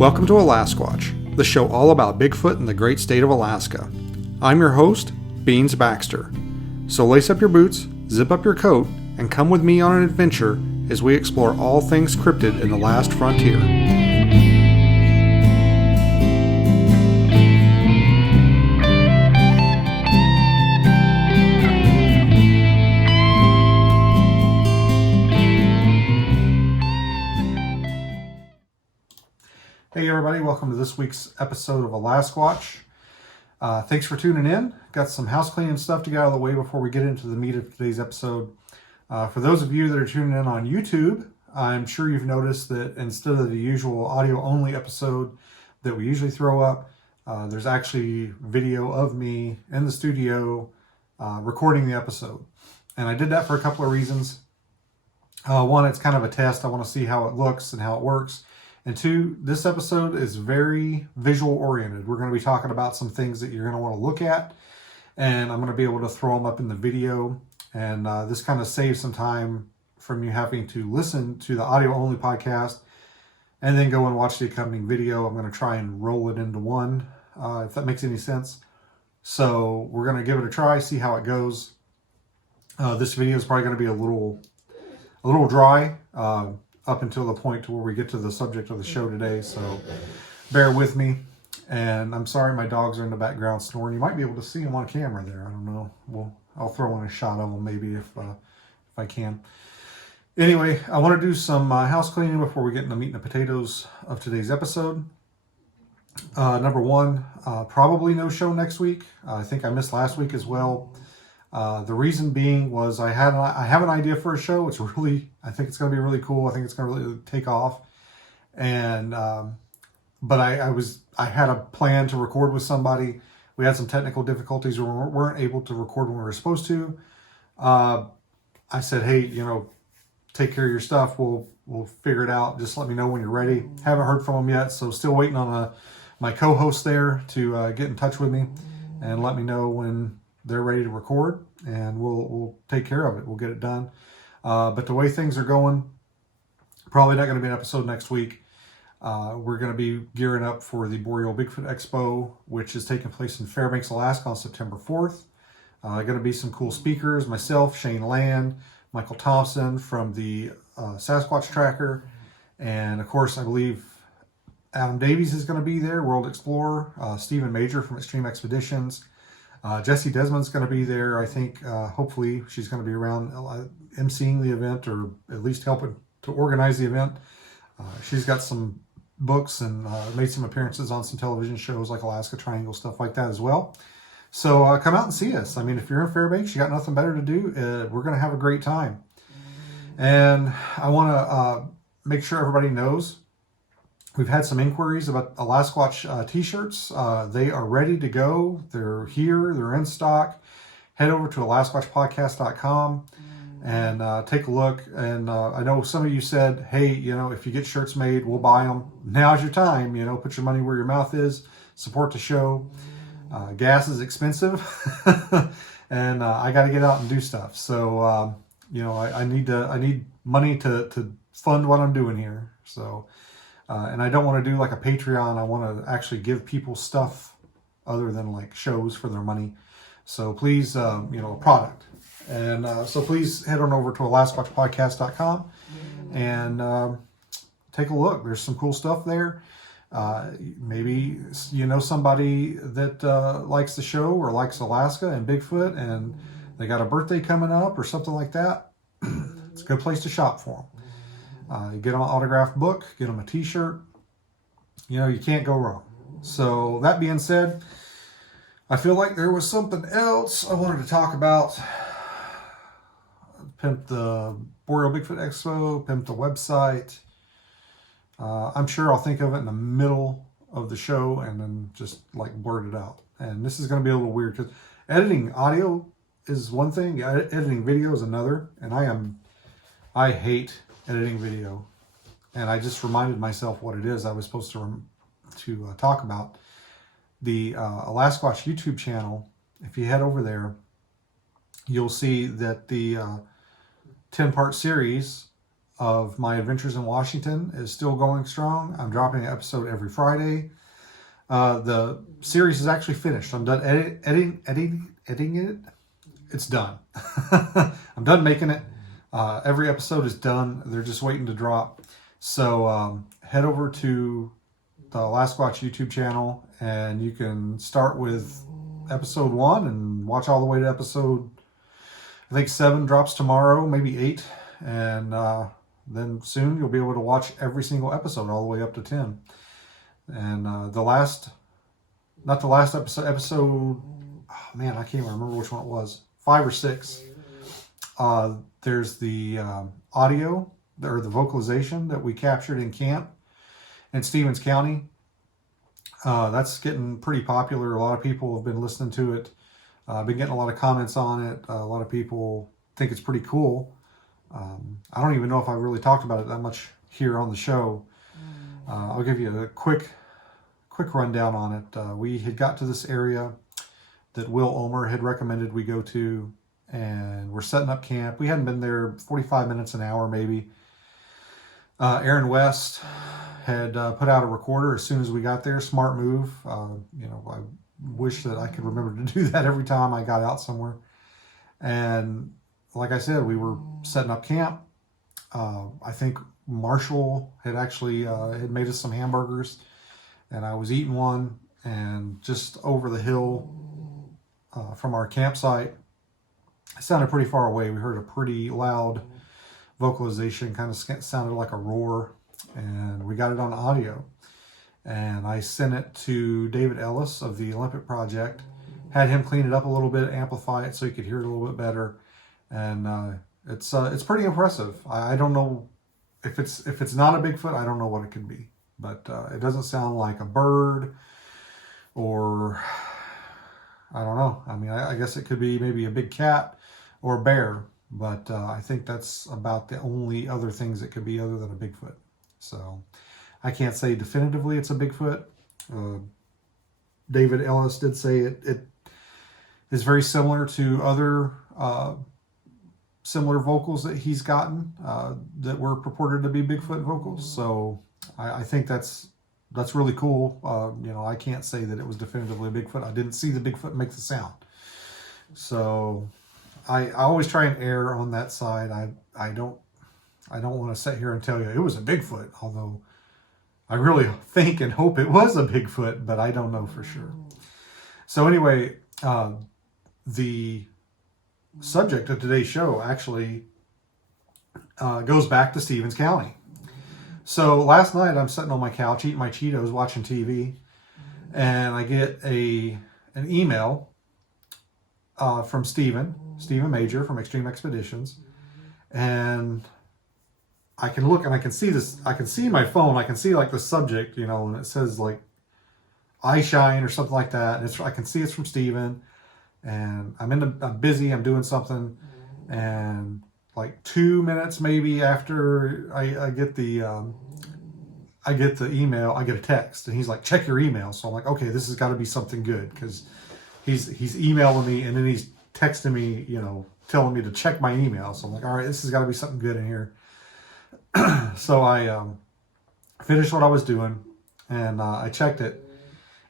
Welcome to Alasquatch, the show all about Bigfoot in the great state of Alaska. I'm your host, Beans Baxter. So lace up your boots, zip up your coat, and come with me on an adventure as we explore all things cryptid in the last frontier. Hey everybody, welcome to this week's episode of Alasquatch. Thanks for tuning in. Got some house cleaning stuff to get out of the way before we get into the meat of today's episode. For those of you that are tuning in on YouTube, I'm sure you've noticed that instead of the usual audio only episode that we usually throw up, there's actually video of me in the studio recording the episode. And I did that for a couple of reasons. One, it's kind of a test. I want to see how it looks and how it works. And two, this episode is very visual oriented. We're going to be talking about some things that you're going to want to look at, and I'm going to be able to throw them up in the video. And this kind of saves some time from you having to listen to the audio only podcast and then go and watch the accompanying video. I'm going to try and roll it into one, if that makes any sense. So we're going to give it a try, see how it goes. This video is probably going to be a little dry, up until the point to where we get to the subject of the show today, so bear with me. And I'm sorry my dogs are in the background snoring. You might be able to see them on camera there. I don't know. I'll throw in a shot of them maybe if I can. Anyway, I want to do some house cleaning before we get into the meat and the potatoes of today's episode. Number one, probably no show next week. I think I missed last week as well. The reason being was I have an idea for a show. I think it's going to be really cool. I think it's going to really take off. And, but I had a plan to record with somebody. We had some technical difficulties. We weren't able to record when we were supposed to. I said, hey, take care of your stuff. We'll figure it out. Just let me know when you're ready. Haven't heard from them yet. So still waiting on my co-host there to get in touch with me and let me know when they're ready to record, and we'll take care of it. We'll get it done. But the way things are going, probably not going to be an episode next week. We're going to be gearing up for the Boreal Bigfoot Expo, which is taking place in Fairbanks, Alaska on September 4th. Going to be some cool speakers. Myself, Shane Land, Michael Thompson from the Sasquatch Tracker, and of course, I believe Adam Davies is going to be there, World Explorer, Stephen Major from Extreme Expeditions. Jessie Desmond's going to be there. I think hopefully she's going to be around emceeing the event, or at least helping to organize the event. She's got some books and made some appearances on some television shows like Alaska Triangle, stuff like that as well. So come out and see us. I mean, if you're in Fairbanks, you got nothing better to do, we're going to have a great time. And I want to make sure everybody knows we've had some inquiries about Alasquatch t-shirts. They are ready to go. They're here. They're in stock. Head over to alasquatchpodcast.com and take a look. And I know some of you said, hey, if you get shirts made, we'll buy them. Now's your time. Put your money where your mouth is. Support the show. Gas is expensive. And I got to get out and do stuff. So, I need money to fund what I'm doing here. So... and I don't want to do like a Patreon. I want to actually give people stuff other than like shows for their money. So please, a product. And so please head on over to alasquatchpodcast.com and take a look. There's some cool stuff there. Maybe somebody that likes the show or likes Alaska and Bigfoot, and they got a birthday coming up or something like that. It's a good place to shop for them. You get them an autographed book, get them a t-shirt. You can't go wrong. So that being said, I feel like there was something else I wanted to talk about. Pimp the Boreal Bigfoot Expo, pimp the website. I'm sure I'll think of it in the middle of the show and then just like blurt it out. And this is going to be a little weird because editing audio is one thing, editing video is another. And I hate editing video, and I just reminded myself what it is I was supposed to talk about. The Alasquatch YouTube channel, if you head over there, you'll see that the 10-part series of my adventures in Washington is still going strong. I'm dropping an episode every Friday. The series is actually finished. I'm done editing it. It's done. I'm done making it. Every episode is done. They're just waiting to drop. So head over to the Last Watch YouTube channel, and you can start with episode 1 and watch all the way to episode, I think 7 drops tomorrow, maybe 8. And then soon you'll be able to watch every single episode all the way up to 10. And not the last episode, oh man, I can't even remember which one it was, 5 or 6. There's the audio, or the vocalization that we captured in camp in Stevens County. That's getting pretty popular. A lot of people have been listening to it. I've been getting a lot of comments on it. A lot of people think it's pretty cool. I don't even know if I really talked about it that much here on the show. I'll give you a quick rundown on it. We had got to this area that Will Omer had recommended we go to, and we're setting up camp. We hadn't been there 45 minutes, an hour maybe. Aaron West had put out a recorder as soon as we got there. Smart move. I wish that I could remember to do that every time I got out somewhere. And like I said, we were setting up camp. I think Marshall had actually had made us some hamburgers, and I was eating one, and just over the hill from our campsite, it sounded pretty far away. We heard a pretty loud vocalization, kind of sounded like a roar, and we got it on audio. And I sent it to David Ellis of the Olympic Project, had him clean it up a little bit, amplify it so you could hear it a little bit better. And it's pretty impressive. I don't know if it's not a Bigfoot, I don't know what it could be, but it doesn't sound like a bird, or I don't know. I mean, I guess it could be maybe a big cat or a bear, but I think that's about the only other things it could be other than a Bigfoot. So I can't say definitively it's a Bigfoot. David Ellis did say it is very similar to other similar vocals that he's gotten that were purported to be Bigfoot vocals. So I think that's really cool. I can't say that it was definitively a Bigfoot. I didn't see the Bigfoot make the sound. So I always try and err on that side. I don't want to sit here and tell you it was a Bigfoot, although I really think and hope it was a Bigfoot, but I don't know for sure. So anyway, the subject of today's show actually goes back to Stevens County. So last night I'm sitting on my couch eating my Cheetos, watching TV, and I get an email from Stephen Major from Extreme Expeditions, and I can look and I can see this. I can see my phone. I can see like the subject, and it says like Eyeshine or something like that. And I can see it's from Stephen, and I'm busy. I'm doing something, and like 2 minutes maybe after I get the email, I get a text, and he's like, "Check your email." So I'm like, "Okay, this has got to be something good," because he's emailing me and then he's texting me, telling me to check my email. So I'm like, "All right, this has got to be something good in here." So I finished what I was doing, and I checked it,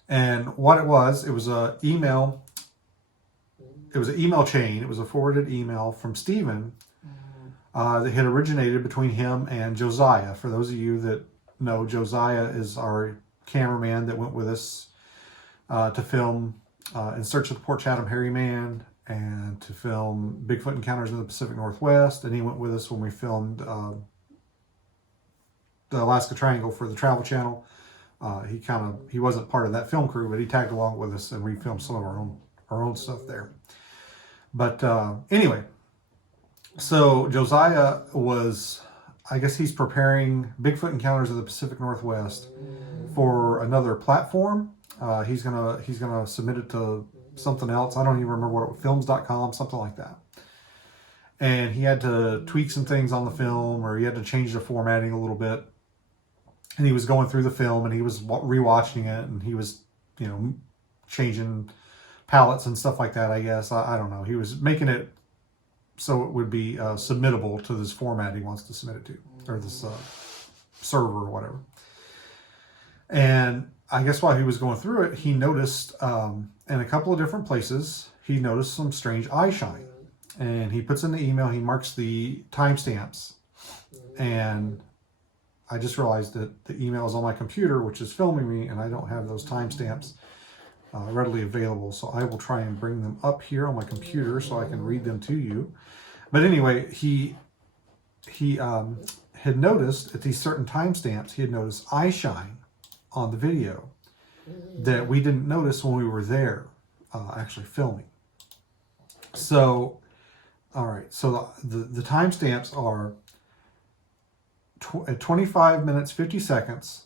and what it was a email. It was an email chain. It was a forwarded email from Stephen that had originated between him and Josiah. For those of you that know, Josiah is our cameraman that went with us to film In Search of the Port Chatham Hairy Man, and to film Bigfoot Encounters in the Pacific Northwest. And he went with us when we filmed the Alaska Triangle for the Travel Channel. He wasn't part of that film crew, but he tagged along with us, and we filmed some of our own stuff there. But anyway, so Josiah was, I guess he's preparing Bigfoot Encounters of the Pacific Northwest for another platform. He's gonna submit it to something else. I don't even remember what it was, films.com, something like that. And he had to tweak some things on the film, or he had to change the formatting a little bit. And he was going through the film, and he was rewatching it, and he was, changing palettes and stuff like that, I guess. I don't know. He was making it so it would be submittable to this format he wants to submit it to, or this server or whatever. And I guess while he was going through it, he noticed in a couple of different places, he noticed some strange eye shine. And he puts in the email, he marks the timestamps. And I just realized that the email is on my computer, which is filming me, and I don't have those timestamps readily available. So I will try and bring them up here on my computer so I can read them to you. But anyway, he had noticed at these certain timestamps, he had noticed eye shine on the video that we didn't notice when we were there actually filming. So, all right, so the timestamps are at 25 minutes 50 seconds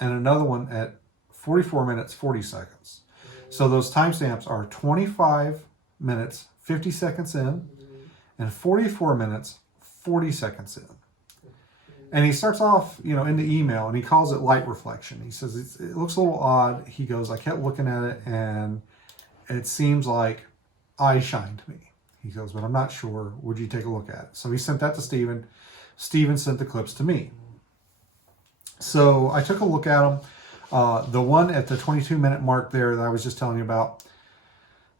and another one at 44 minutes 40 seconds. So those timestamps are 25 minutes 50 seconds in and 44 minutes 40 seconds in. And he starts off, in the email, and he calls it light reflection. He says, it looks a little odd. He goes, I kept looking at it, and it seems like eye shine to me. He goes, but I'm not sure. Would you take a look at it? So he sent that to Steven. Steven sent the clips to me. So I took a look at them. The one at the 22-minute mark there that I was just telling you about,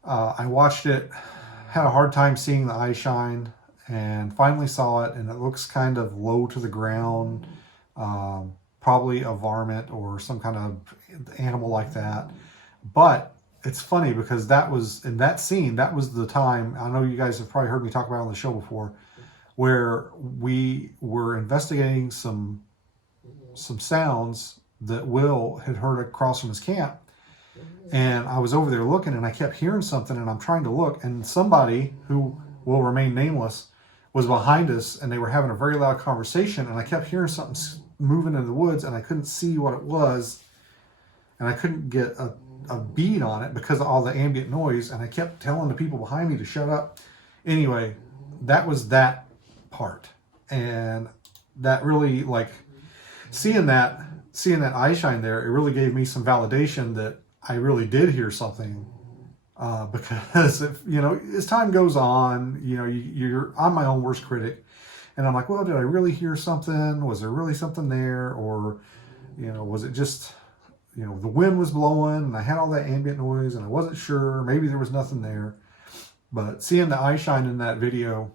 I watched it, had a hard time seeing the eye shine, and finally saw it, and it looks kind of low to the ground, probably a varmint or some kind of animal like that. But it's funny because that was, in that scene, that was the time, I know you guys have probably heard me talk about it on the show before, where we were investigating some sounds that Will had heard across from his camp. And I was over there looking, and I kept hearing something, and I'm trying to look, and somebody who will remain nameless was behind us, and they were having a very loud conversation, and I kept hearing something moving in the woods, and I couldn't see what it was, and I couldn't get a bead on it because of all the ambient noise, and I kept telling the people behind me to shut up. Anyway, that was that part, and that really, like, seeing that eye shine there, it really gave me some validation that I really did hear something. Because if, as time goes on, I'm my own worst critic, and I'm like, well, did I really hear something? Was there really something there? Or, was it just, the wind was blowing and I had all that ambient noise and I wasn't sure, maybe there was nothing there. But seeing the eye shine in that video,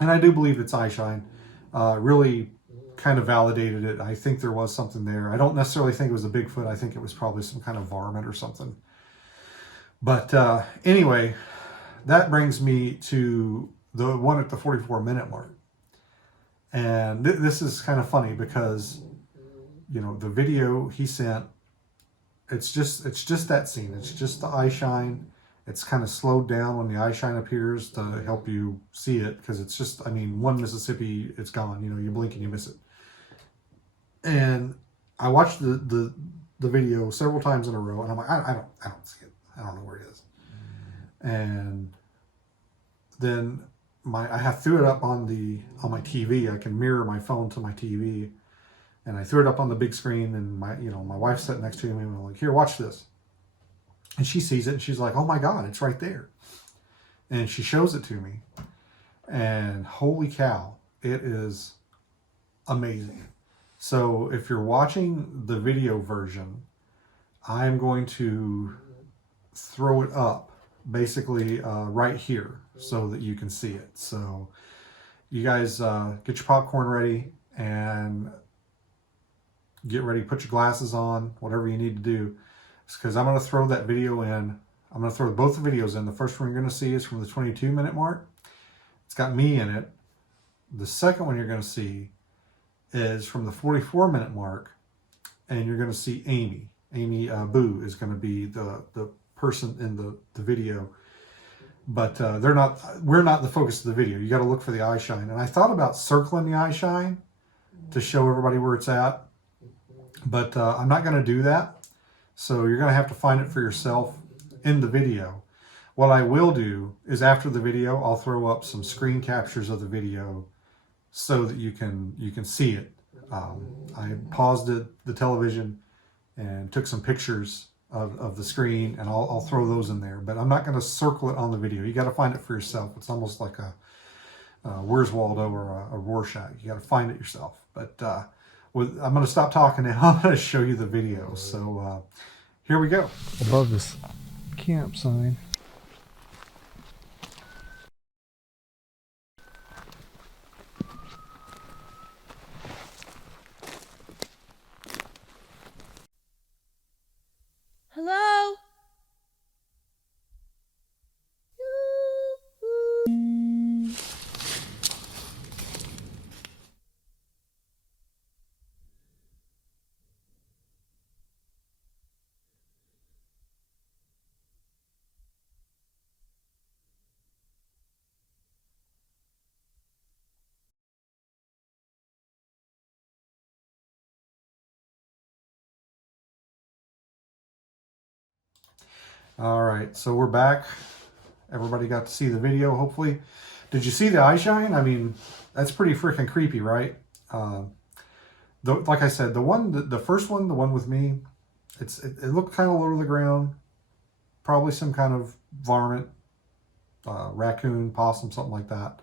and I do believe it's eye shine, really kind of validated it. I think there was something there. I don't necessarily think it was a Bigfoot. I think it was probably some kind of varmint or something. But anyway, that brings me to the one at the 44-minute mark. And this is kind of funny because, the video he sent, it's just that scene. It's just the eye shine. It's kind of slowed down when the eye shine appears to help you see it, because it's just, one Mississippi, it's gone. You blink and you miss it. And I watched the video several times in a row, and I'm like, I don't see it. I don't know where it is. And then I threw it up on my TV. I can mirror my phone to my TV, and I threw it up on the big screen. And my wife's sitting next to me, and I'm like, "Here, watch this." And she sees it, and she's like, "Oh my God, it's right there!" And she shows it to me, and holy cow, it is amazing. So if you're watching the video version, I'm going to throw it up basically right here so that you can see it. So you guys get your popcorn ready and get ready, put your glasses on, whatever you need to do, because I'm going to throw that video in. I'm going to throw both the videos in. The first one you're going to see is from the 22-minute mark. It's got me in it. The second one you're going to see is from the 44-minute mark, and you're going to see Amy. Amy Boo is going to be the person in the video, but we're not the focus of the video. You got to look for the eye shine. And I thought about circling the eye shine to show everybody where it's at, but I'm not going to do that. So you're going to have to find it for yourself in the video. What I will do is after the video, I'll throw up some screen captures of the video so that you can see it. I paused the television and took some pictures of the screen, and I'll throw those in there. But I'm not going to circle it on the video. You got to find it for yourself. It's almost like a Where's Waldo or a Rorschach. You got to find it yourself. But I'm going to stop talking now. I'm going to show you the video. So here we go. Above this camp sign. Hello? All right, so we're back. Everybody got to see the video, hopefully. Did you see the eye shine? I mean, that's pretty freaking creepy, right? Like I said, the first one, the one with me, it looked kind of low to the ground. Probably some kind of varmint, raccoon, possum, something like that.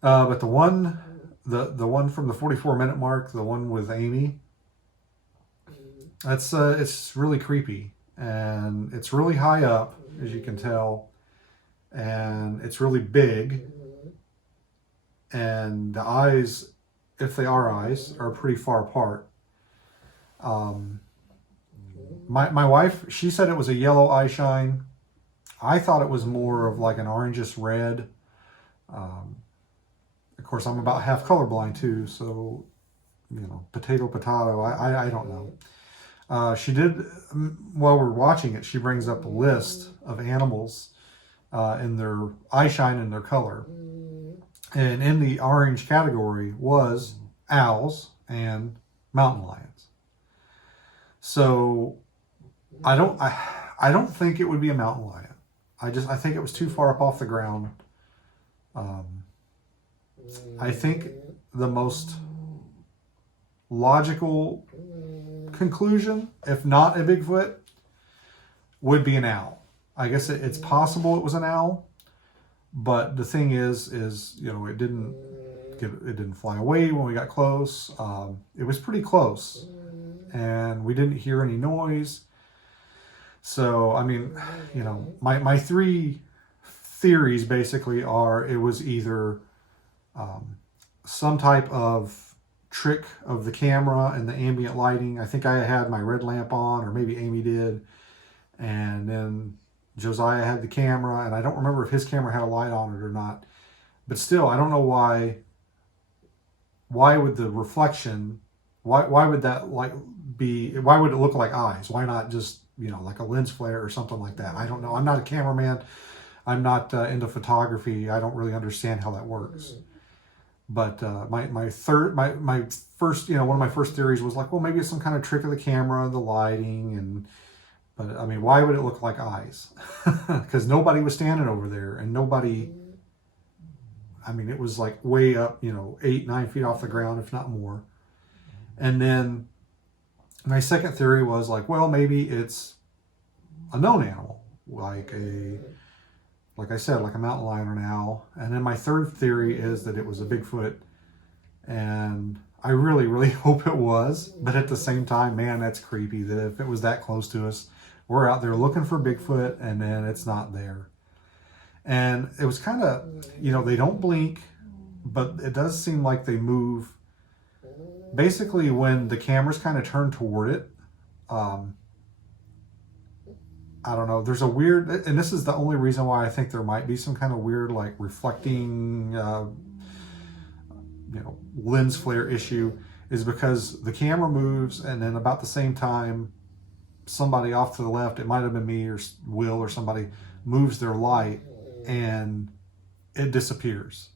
But the one from the 44-minute mark, the one with Amy, it's really creepy. And it's really high up, as you can tell, and it's really big, and the eyes, if they are eyes, are pretty far apart. My wife, she said it was a yellow eye shine. I thought it was more of like an orangish red. Of course, I'm about half colorblind too, so, you know, potato, I don't know. She did, while we're watching it, she brings up a list of animals in their eye shine and their color. And in the orange category was owls and mountain lions. So I don't think it would be a mountain lion. I think it was too far up off the ground. I think the most logical conclusion, if not a Bigfoot, would be an owl. I guess it's possible it was an owl, but the thing is you know, it didn't fly away when we got close. It was pretty close, and we didn't hear any noise. So I mean, you know, my three theories basically are it was either some type of trick of the camera and the ambient lighting. I think I had my red lamp on, or maybe Amy did, and then Josiah had the camera, and I don't remember if his camera had a light on it or not, but still, I don't know why would the reflection, why would that like be, why would it look like eyes? Why not just, you know, like a lens flare or something like that? I don't know. I'm not a cameraman. I'm not into photography. I don't really understand how that works. But my first, you know, one of my first theories was like, well, maybe it's some kind of trick of the camera, the lighting, but I mean, why would it look like eyes? Because nobody was standing over there, and nobody, I mean, it was like way up, you know, 8-9 feet off the ground, if not more. And then my second theory was like, well, maybe it's a known animal, like I said, like a mountain lion or an owl. And then my third theory is that it was a Bigfoot. And I really, really hope it was. But at the same time, man, that's creepy that if it was that close to us, we're out there looking for Bigfoot and then it's not there. And it was kind of, you know, they don't blink, but it does seem like they move. Basically, when the camera's kind of turned toward it, I don't know, there's a weird, and this is the only reason why I think there might be some kind of weird, like reflecting, you know, lens flare issue, is because the camera moves, and then about the same time, somebody off to the left, it might have been me or Will or somebody, moves their light and it disappears.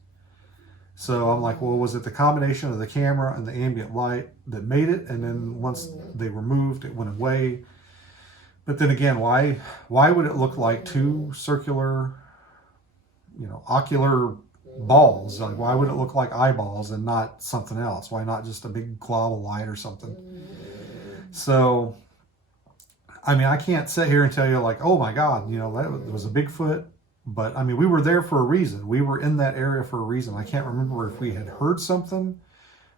So I'm like, well, was it the combination of the camera and the ambient light that made it? And then once they were moved, it went away. But then again, why would it look like two circular, you know, ocular balls? Like, why would it look like eyeballs and not something else? Why not just a big glob of light or something? So I mean, I can't sit here and tell you like, oh my God, you know, that was a Bigfoot. But I mean, we were there for a reason. We were in that area for a reason. I can't remember if we had heard something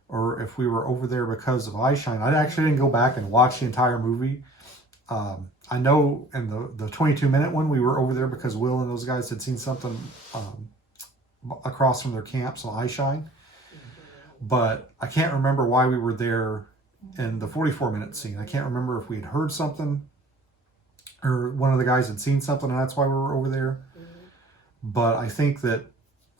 or if we were over there because of Eyeshine. I actually didn't go back and watch the entire movie. I know in the 22-minute one, we were over there because Will and those guys had seen something across from their camps on Eyeshine. But I can't remember why we were there in the 44-minute scene. I can't remember if we had heard something or one of the guys had seen something and that's why we were over there. But I think that,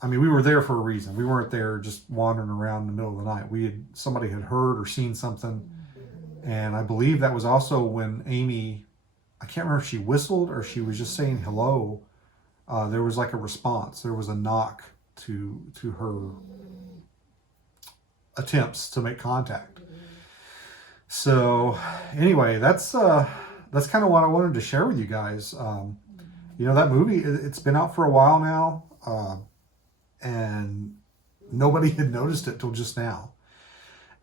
I mean, we were there for a reason. We weren't there just wandering around in the middle of the night. Somebody had heard or seen something. And I believe that was also when Amy, I can't remember if she whistled or she was just saying hello. There was like a response. There was a knock to her attempts to make contact. So anyway, that's kind of what I wanted to share with you guys. You know, that movie, it's been out for a while now, and nobody had noticed it till just now.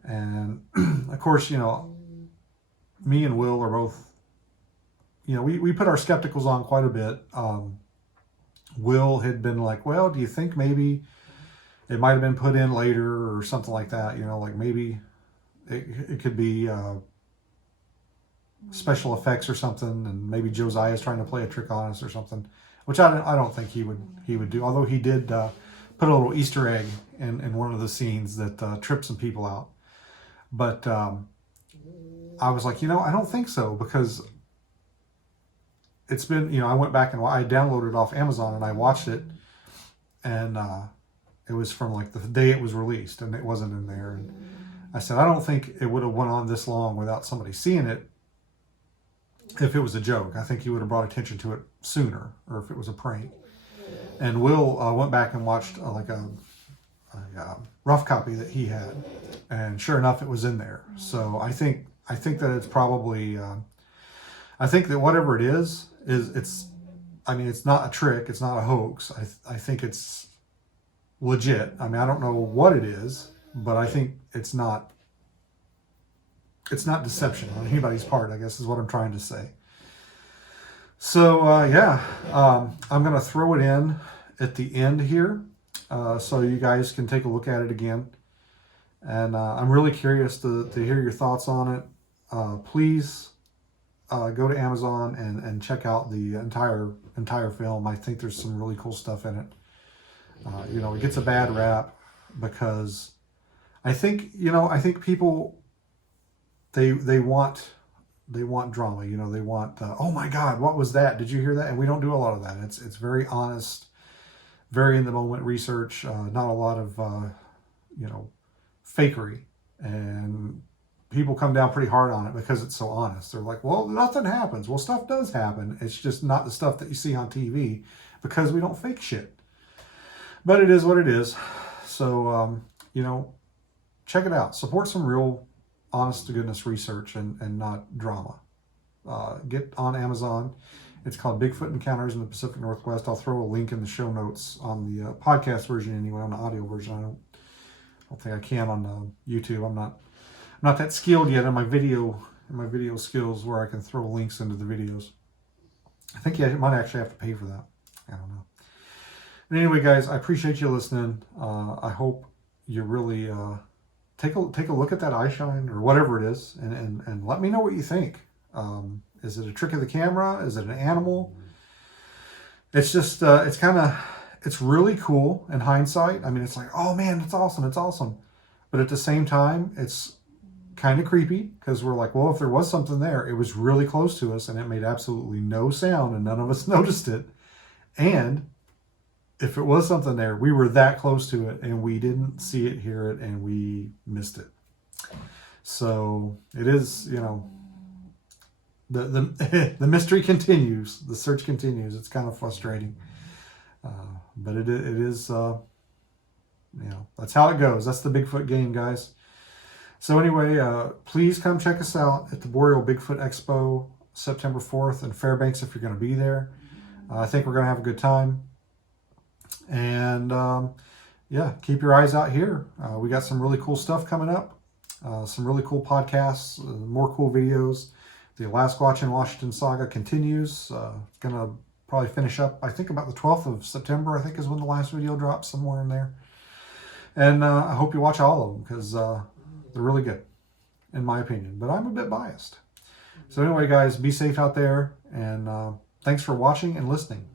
And of course, you know, me and Will are both, you know, we put our skepticals on quite a bit. Will had been like, well, do you think maybe it might have been put in later or something like that? You know, like maybe it could be special effects or something, and maybe Josiah's trying to play a trick on us or something, which I don't think he would do. Although he did put a little Easter egg in one of the scenes that tripped some people out. But I was like, you know, I don't think so, because it's been, you know, I went back and I downloaded it off Amazon and I watched it, and it was from like the day it was released and it wasn't in there. And I said, I don't think it would have went on this long without somebody seeing it if it was a joke. I think he would have brought attention to it sooner, or if it was a prank. And Will went back and watched like a rough copy that he had, and sure enough, it was in there. So I think that it's probably, I think that whatever it is, I mean, it's not a trick, it's not a hoax. I think it's legit. I mean, I don't know what it is, but I think it's not deception on anybody's part, I guess is what I'm trying to say. So yeah, I'm going to throw it in at the end here so you guys can take a look at it again. And I'm really curious to hear your thoughts on it. Please go to Amazon and check out the entire film. I think there's some really cool stuff in it. You know, it gets a bad rap because I think people, they want drama. You know, they want, oh my God, what was that? Did you hear that? And we don't do a lot of that. It's very honest, very in the moment research, not a lot of, you know, fakery. And people come down pretty hard on it because it's so honest. They're like, well, nothing happens. Well, stuff does happen. It's just not the stuff that you see on TV because we don't fake shit. But it is what it is. So, you know, check it out. Support some real honest to goodness research and not drama. Get on Amazon. It's called Bigfoot Encounters in the Pacific Northwest. I'll throw a link in the show notes on the podcast version anyway. On the audio version, I don't think I can on YouTube. I'm not that skilled yet in my video skills where I can throw links into the videos. I think you might actually have to pay for that. I don't know. But anyway, guys, I appreciate you listening. I hope you really take a look at that Eyeshine or whatever it is, and let me know what you think. Is it a trick of the camera? Is it an animal? It's just it's really cool in hindsight. I mean, it's like, oh man, it's awesome. But at the same time, it's kind of creepy because we're like, well, if there was something there, it was really close to us and it made absolutely no sound and none of us noticed it. And if it was something there, we were that close to it and we didn't see it, hear it, and we missed it. So it is, you know, the mystery continues, the search continues. It's kind of frustrating, but it is, you know, that's how it goes. That's the Bigfoot game, guys. So anyway, please come check us out at the Boreal Bigfoot Expo, September 4th in Fairbanks if you're going to be there. I think we're going to have a good time. And yeah, keep your eyes out here. We got some really cool stuff coming up, some really cool podcasts, more cool videos. The Alaskwatch in Washington saga continues. Going to probably finish up, I think, about the 12th of September, I think, is when the last video drops, somewhere in there. And I hope you watch all of them, because they're really good, in my opinion. But I'm a bit biased. So anyway, guys, be safe out there, and thanks for watching and listening.